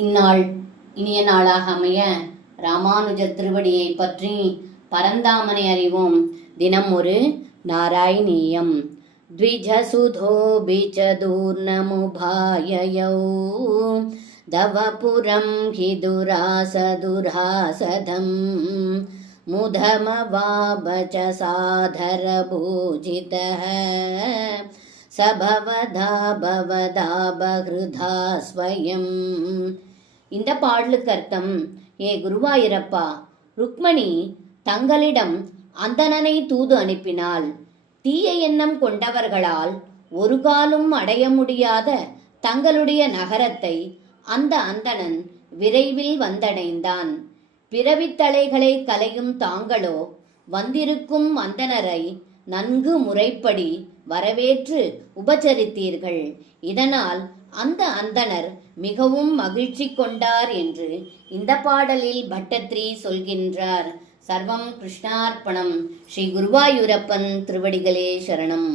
இந்நாள் இனிய நாளாக அமைய ராமானுஜர் திருவடியை பற்றி பரந்தாமனை அறிவோம். தினம் ஒரு நாராயணீயம். द्विजसुधोऽभिचदूर्णमुभाययौ दवपुरं हि दुरासदुरासदम् मुधमवाबच साधरभूजितः स भवदा भवदा बहृधा स्वयम्. இந்த பாடலுக்கு அர்த்தம்: ஏ குருவாயூரப்பா, ருக்மணி தங்களிடம் அந்தணனை தூது அனுப்பினாள். தீய எண்ணம் கொண்டவர்களால் ஒரு காலும் அடைய முடியாத தங்களுடைய நகரத்தை அந்த அந்தணன் விரைவில் வந்தடைந்தான். பிறவித்தலைகளை கலையும் தாங்களோ வந்திருக்கும் அந்தணரை நன்கு முறைப்படி வரவேற்று உபசரித்தீர்கள். இதனால் அந்த அந்தணர் மிகவும் மகிழ்ச்சி கொண்டார் என்று இந்த பாடலில் பட்டத்ரி சொல்கின்றார். சர்வம் கிருஷ்ணார்ப்பணம். ஸ்ரீ குருவாயூரப்பன் திருவடிகளே சரணம்.